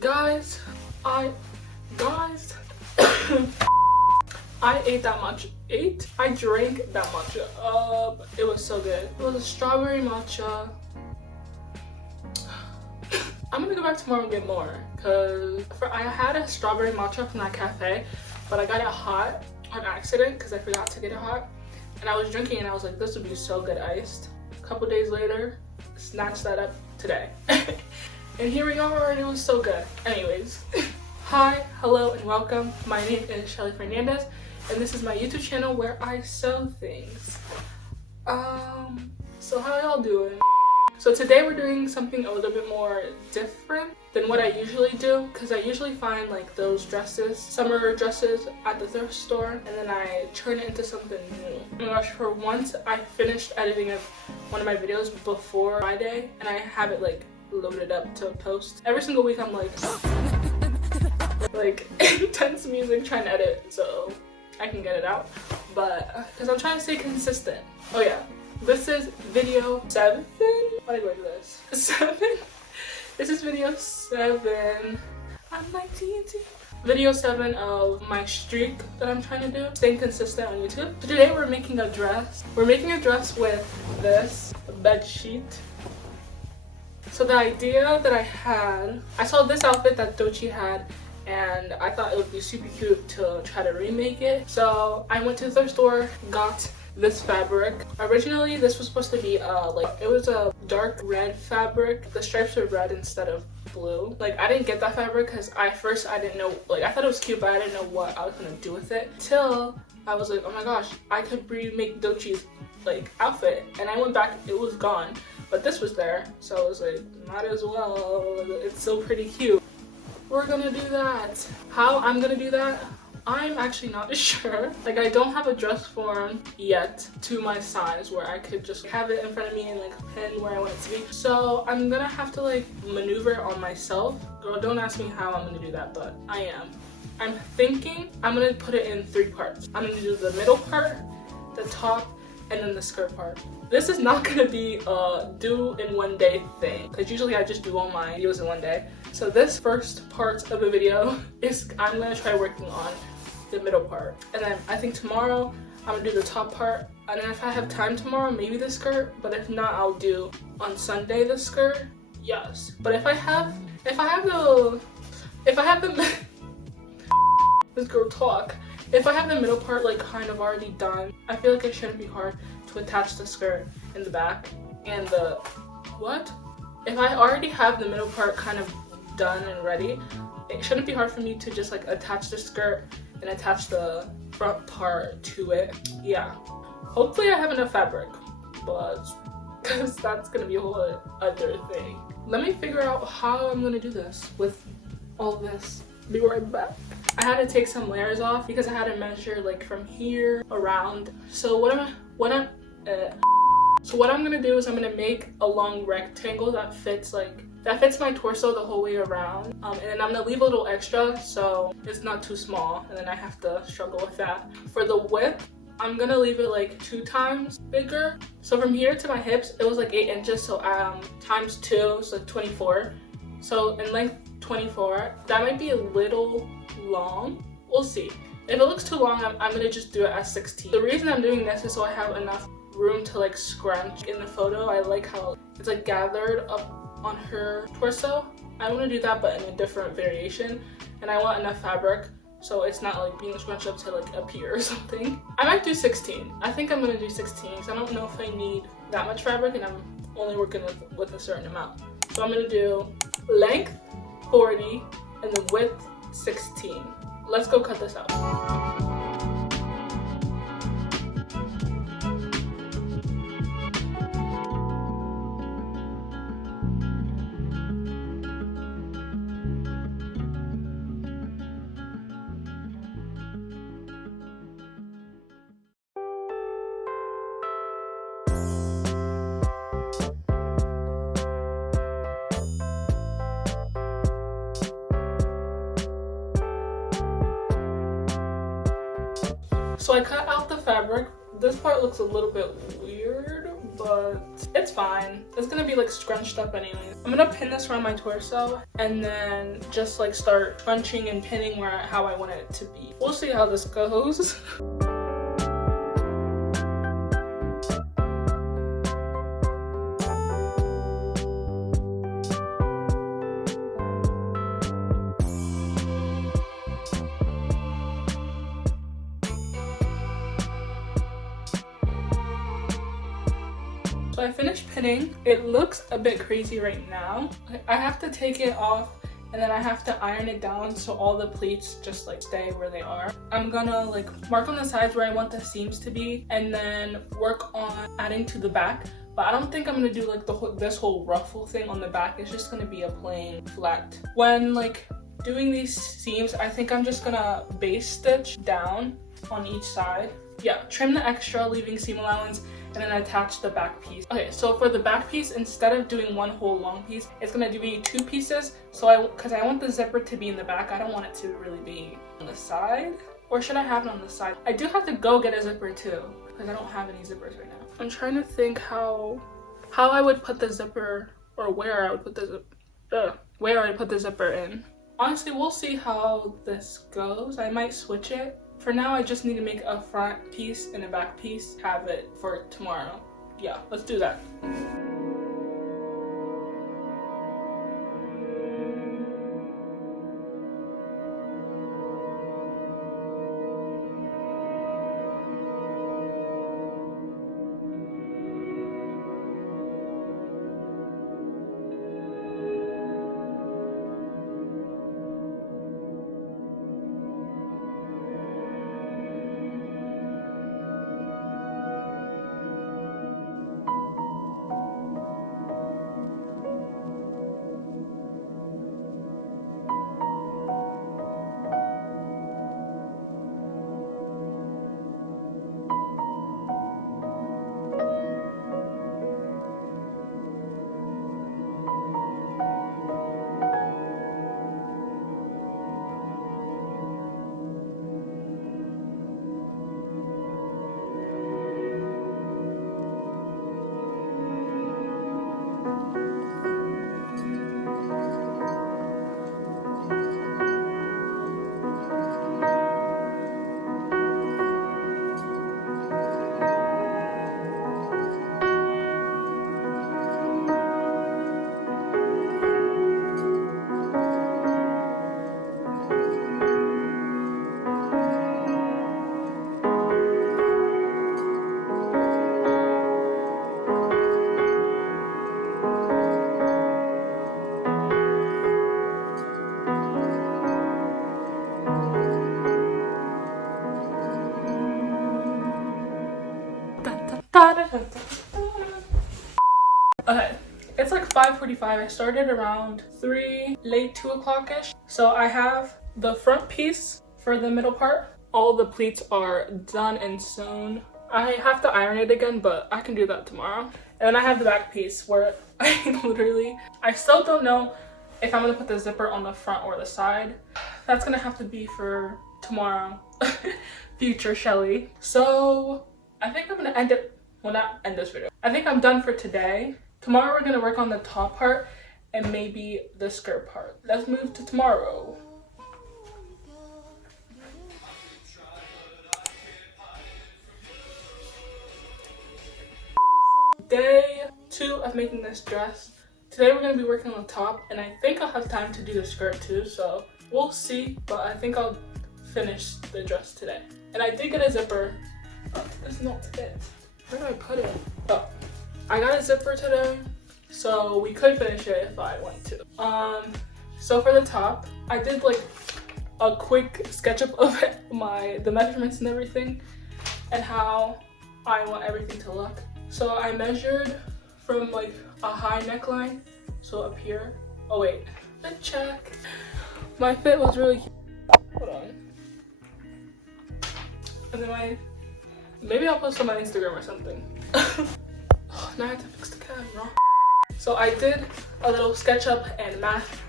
Guys, I ate that much. I drank that matcha. It was so good. It was a strawberry matcha. I'm gonna go back tomorrow and get more because I had a strawberry matcha from that cafe, but I got it hot on accident because I forgot to get it hot. And I was drinking and I was like, this would be so good iced. A couple days later, snatched that up today. And here we are, and it was so good. Anyways, hi, hello, and welcome. My name is Shelly Fernandez, and this is my YouTube channel where I sew things. So how y'all doing? So today we're doing something a little bit more different than what I usually do, because I usually find like those dresses, summer dresses at the thrift store, and then I turn it into something new. Oh my gosh, for once I finished editing one of my videos before Friday, and I have it like loaded up to post. Every single week I'm like intense music trying to edit so I can get it out, but because I'm trying to stay consistent. Oh yeah, this is video 7. What do I go to this? 7? This is video 7. I'm like TNT. Video 7 of my streak that I'm trying to do, staying consistent on YouTube. So today we're making a dress. We're making a dress with this bed sheet. So the idea that I had, I saw this outfit that Doechii had, and I thought it would be super cute to try to remake it. So I went to the thrift store, got this fabric. Originally this was supposed to be it was a dark red fabric. The stripes were red instead of blue. Like, I didn't get that fabric because I didn't know, like, I thought it was cute, but I didn't know what I was gonna do with it till I was like, oh my gosh, I could remake Doechii's like outfit. And I went back, it was gone, but this was there, so I was like, might as well, it's so pretty cute. We're gonna do that. How I'm gonna do that, I'm actually not sure. Like, I don't have a dress form yet to my size where I could just have it in front of me and like pin where I want it to be. So I'm gonna have to like maneuver it on myself. Girl, don't ask me how I'm gonna do that, but I am. I'm thinking I'm gonna put it in 3 parts. I'm gonna do the middle part, the top, and then the skirt part. This is not gonna be a do in one day thing, because usually I just do all my videos in one day. So this first part of the video is I'm gonna try working on the middle part, and then I think tomorrow I'm gonna do the top part, and then if I have time tomorrow, maybe the skirt, but if not, I'll do on Sunday the skirt. Yes, but if I have the this girl talk. If I have the middle part like kind of already done, I feel like it shouldn't be hard to attach the skirt in the back and the what? If I already have the middle part kind of done and ready, it shouldn't be hard for me to just like attach the skirt and attach the front part to it. Yeah. Hopefully I have enough fabric, but because that's gonna be a whole other thing. Let me figure out how I'm gonna do this with all this. Be right back. I had to take some layers off because I had to measure like from here around. So what I'm gonna do is I'm gonna make a long rectangle that fits my torso the whole way around, and then I'm gonna leave a little extra so it's not too small, and then I have to struggle with that. For the width, I'm gonna leave it like 2 times bigger. So from here to my hips, it was like 8 inches, so times 2, so 24. So in length 24. That might be a little long. We'll see. If it looks too long, I'm gonna just do it as 16. The reason I'm doing this is so I have enough room to like scrunch. In the photo, I like how it's like gathered up on her torso. I want to do that, but in a different variation, and I want enough fabric so it's not like being scrunched up to like up here or something. I might do 16. I think I'm gonna do 16 because I don't know if I need that much fabric, and I'm only working with a certain amount. So I'm gonna do length 40 and the width 16. Let's go cut this out. So I cut out the fabric. This part looks a little bit weird, but it's fine. It's gonna be like scrunched up anyway. I'm gonna pin this around my torso and then just like start crunching and pinning how I want it to be. We'll see how this goes. So I finished pinning. It looks a bit crazy right now. I have to take it off and then I have to iron it down so all the pleats just like stay where they are. I'm gonna like mark on the sides where I want the seams to be and then work on adding to the back. But I don't think I'm gonna do like this whole ruffle thing on the back. It's just gonna be a plain flat. When like doing these seams, I think I'm just gonna base stitch down on each side. Yeah, trim the extra, leaving seam allowance, and then attach the back piece. Okay, so for the back piece, instead of doing one whole long piece, it's gonna be 2 pieces. So because I want the zipper to be in the back, I don't want it to really be on the side. Or should I have it on the side? I do have to go get a zipper too, because I don't have any zippers right now. I'm trying to think how I would put the zipper, or where I would put the zipper in. Honestly, we'll see how this goes. I might switch it. For now, I just need to make a front piece and a back piece, have it for tomorrow. Yeah, let's do that. Okay, it's like 5:45. I started around 3, late 2 o'clock-ish. So I have the front piece for the middle part. All the pleats are done and sewn. I have to iron it again, but I can do that tomorrow. And then I have the back piece where I still don't know if I'm gonna put the zipper on the front or the side. That's gonna have to be for tomorrow. Future Shelly. So I think I'm gonna end it. Well, not end this video. I think I'm done for today. Tomorrow we're gonna work on the top part and maybe the skirt part. Let's move to tomorrow. Day 2 of making this dress. Today we're gonna be working on the top, and I think I'll have time to do the skirt too, so we'll see, but I think I'll finish the dress today. And I did get a zipper. Oh, it's not fit. Where did I put it? Oh, I got a zipper today, so we could finish it if I want to. So for the top, I did like a quick SketchUp of it, the measurements and everything, and how I want everything to look. So I measured from like a high neckline, so up here. Oh wait, let's check. My fit was really cute. Hold on. And then maybe I'll post on my Instagram or something. Oh, now I have to fix the camera. So I did a little SketchUp and math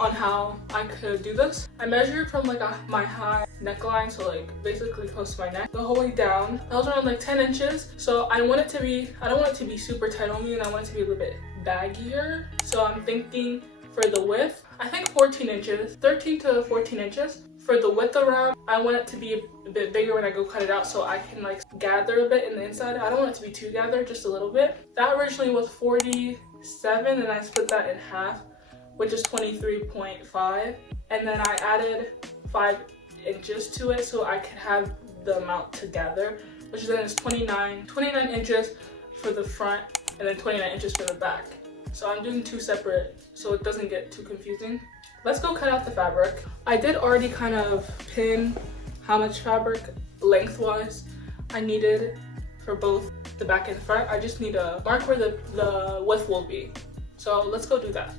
on how I could do this. I measured from like my high neckline, so like basically close to my neck, the whole way down. That was around like 10 inches. So I don't want it to be super tight on me, and I want it to be a little bit baggier. So I'm thinking for the width, I think 14 inches, 13 to 14 inches. For the width around, I want it to be a bit bigger when I go cut it out, so I can like gather a bit in the inside. I don't want it to be too gathered, just a little bit. That originally was 47, and I split that in half, which is 23.5. And then I added 5 inches to it so I could have the amount to gather, which then is 29 inches for the front, and then 29 inches for the back. So I'm doing 2 separate so it doesn't get too confusing. Let's go cut out the fabric. I did already kind of pin how much fabric lengthwise I needed for both the back and front. I just need to mark where the width will be. So let's go do that.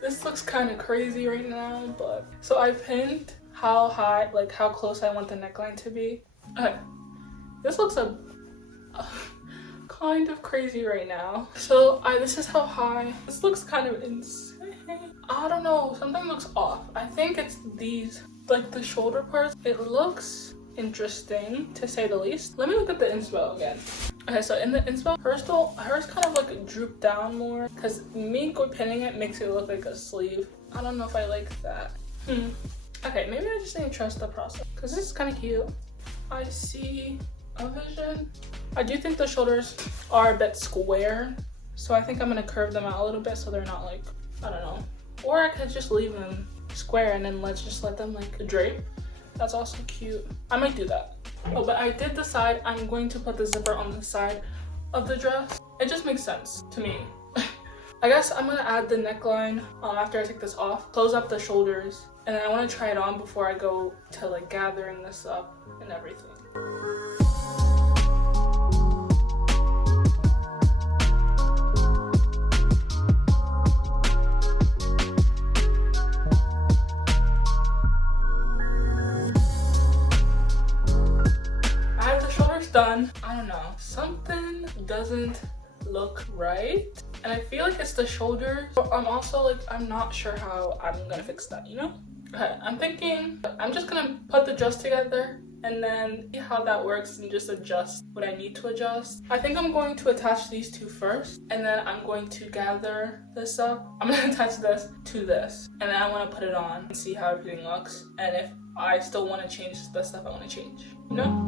This looks kind of crazy right now, but so I pinned how high, like how close I want the neckline to be. Okay, this looks kind of crazy right now. So this is how high. This looks kind of insane. I don't know, something looks off. I think it's these, like the shoulder parts. It looks interesting to say the least. Let me look at the inspo again. Okay, so in the inspo, hers kind of like drooped down more, because me pinning it makes it look like a sleeve. I don't know if I like that. Okay, maybe I just need to trust the process, because this is kind of cute. I see a vision. I do think the shoulders are a bit square, so I think I'm gonna curve them out a little bit so they're not like, I don't know. Or I could just leave them square and then let them like drape. That's also cute. I might do that. Oh, but I did decide I'm going to put the zipper on the side of the dress. It just makes sense to me. I guess I'm gonna add the neckline after I take this off, close up the shoulders, and then I want to try it on before I go to like gathering this up and everything. Done. I don't know, something doesn't look right, and I feel like it's the shoulders. I'm also like, I'm not sure how I'm gonna fix that, you know? Okay, I'm thinking I'm just gonna put the dress together and then see how that works and just adjust what I need to adjust. I think I'm going to attach these two first, and then I'm going to gather this up. I'm gonna attach this to this, and then I want to put it on and see how everything looks, and if I still want to change the stuff I want to change, you know?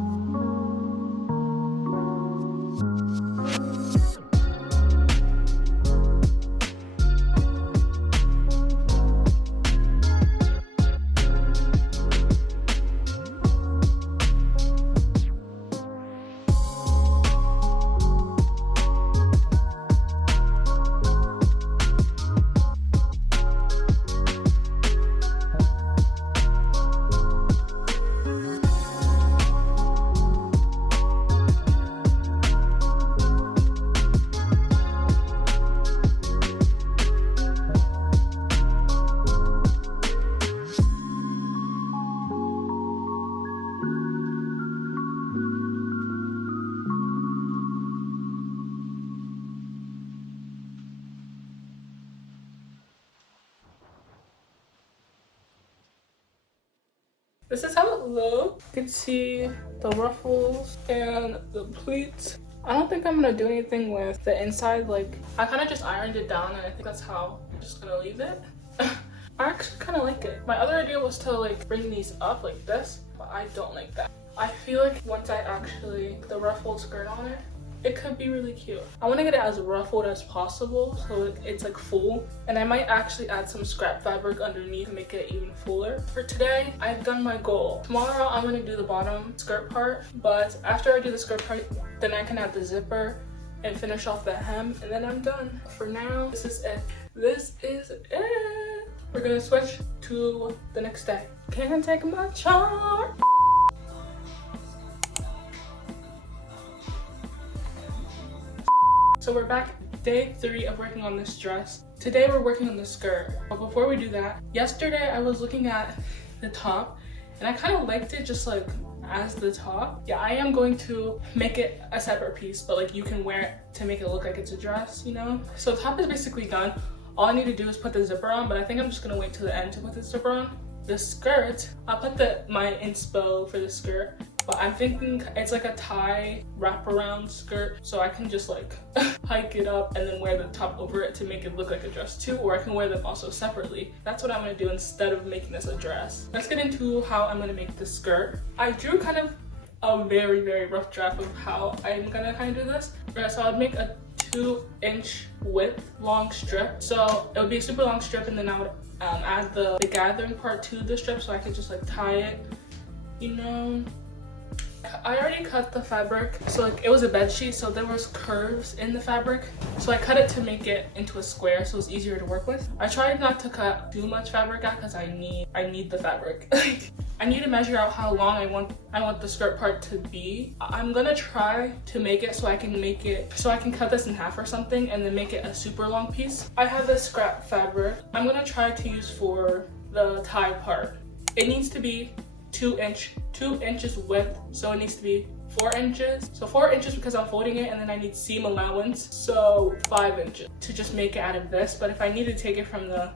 This is how it looks. You can see the ruffles and the pleats. I don't think I'm gonna do anything with the inside. Like, I kind of just ironed it down, and I think that's how I'm just gonna leave it. I actually kind of like it. My other idea was to like bring these up like this, but I don't like that. I feel like once I actually put the ruffled skirt on it, it could be really cute. I want to get it as ruffled as possible so it's like full, and I might actually add some scrap fabric underneath to make it even fuller. For today, I've done my goal. Tomorrow I'm going to do the bottom skirt part, but after I do the skirt part, then I can add the zipper and finish off the hem, and then I'm done. For now, this is it. This is it. We're gonna switch to the next day. Can't take my charm. So we're back day 3 of working on this dress. Today we're working on the skirt. But before we do that, yesterday I was looking at the top and I kind of liked it just like as the top. Yeah, I am going to make it a separate piece, but like you can wear it to make it look like it's a dress, you know? So the top is basically done. All I need to do is put the zipper on, but I think I'm just gonna wait till the end to put the zipper on. The skirt, I'll put my inspo for the skirt, but I'm thinking it's like a tie wraparound skirt, so I can just like hike it up and then wear the top over it to make it look like a dress too, or I can wear them also separately. That's what I'm gonna do instead of making this a dress. Let's get into how I'm gonna make the skirt. I drew kind of a very rough draft of how I'm gonna kind of do this. Right, so I'd make a 2-inch width long strip. So it would be a super long strip, and then I would add the gathering part to the strip so I could just like tie it, you know. I already cut the fabric, so like it was a bed sheet, so there was curves in the fabric, so I cut it to make it into a square so it's easier to work with. I tried not to cut too much fabric out because I need the fabric. I need to measure out how long I want the skirt part to be. I'm gonna try to make it so I can cut this in half or something and then make it a super long piece. I have this scrap fabric I'm gonna try to use for the tie part. It needs to be 2 inches width, so it needs to be 4 inches. So 4 inches because I'm folding it, and then I need seam allowance, so 5 inches to just make it out of this. But if I need to take it from the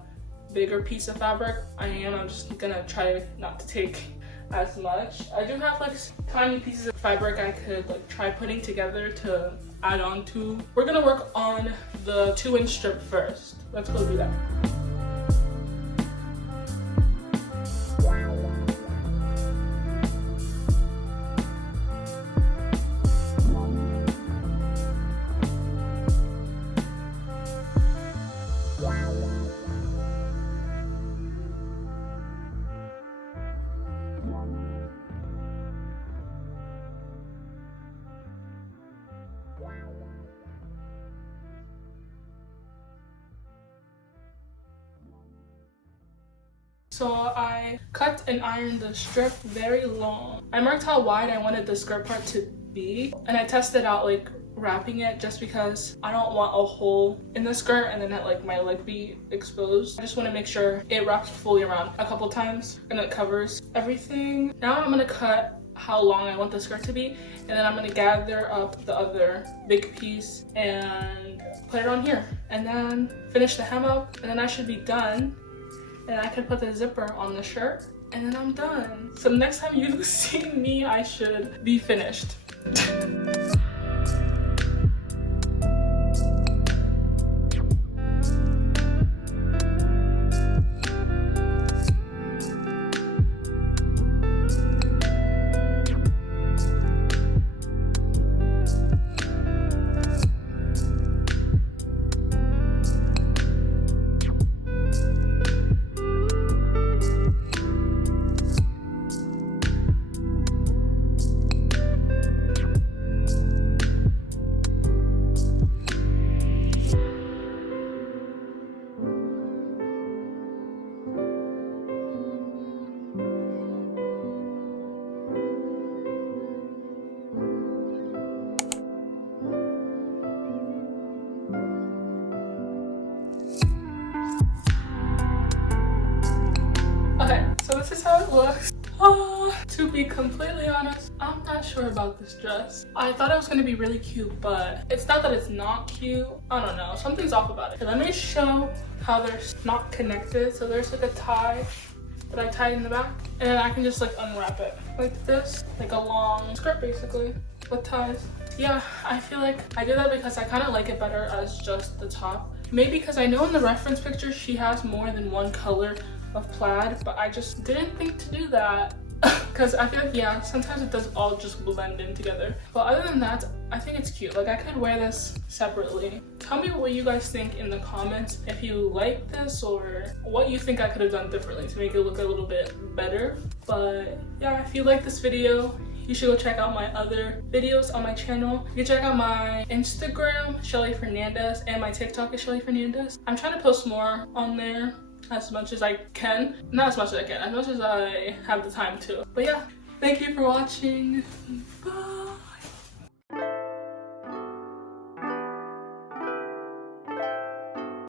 bigger piece of fabric, I'm just gonna try not to take as much. I do have like tiny pieces of fabric I could like try putting together to add on to. We're gonna work on the 2-inch strip first. Let's go do that. So I cut and ironed the strip very long. I marked how wide I wanted the skirt part to be, and I tested out like wrapping it just because I don't want a hole in the skirt and then like my leg be exposed. I just want to make sure it wraps fully around a couple times and it covers everything. Now I'm gonna cut how long I want the skirt to be, and then I'm gonna gather up the other big piece and put it on here, and then finish the hem up, and then I should be done. And I can put the zipper on the shirt, and then I'm done. So next time you see me, I should be finished. Okay, so this is how it looks. To be completely honest, I'm not sure about this dress. I thought it was gonna be really cute, but it's not that it's not cute. I don't know, something's off about it. Okay, let me show how they're not connected. So there's like a tie that I tied in the back, and then I can just like unwrap it like this, like a long skirt basically with ties. Yeah, I feel like I did that because I kind of like it better as just the top. Maybe because I know in the reference picture she has more than one color of plaid, but I just didn't think to do that because I feel like, yeah, sometimes it does all just blend in together. But other than that, I think it's cute. Like I could wear this separately. Tell me what you guys think in the comments, if you like this or what you think I could have done differently to make it look a little bit better. But yeah, if you like this video, you should go check out my other videos on my channel. You can check out my Instagram, Shelly Fernandez, and my TikTok is Shelly Fernandez. I'm trying to post more on there as much as I can. Not as much as I can, as much as I have the time to. But yeah, thank you for watching. Bye.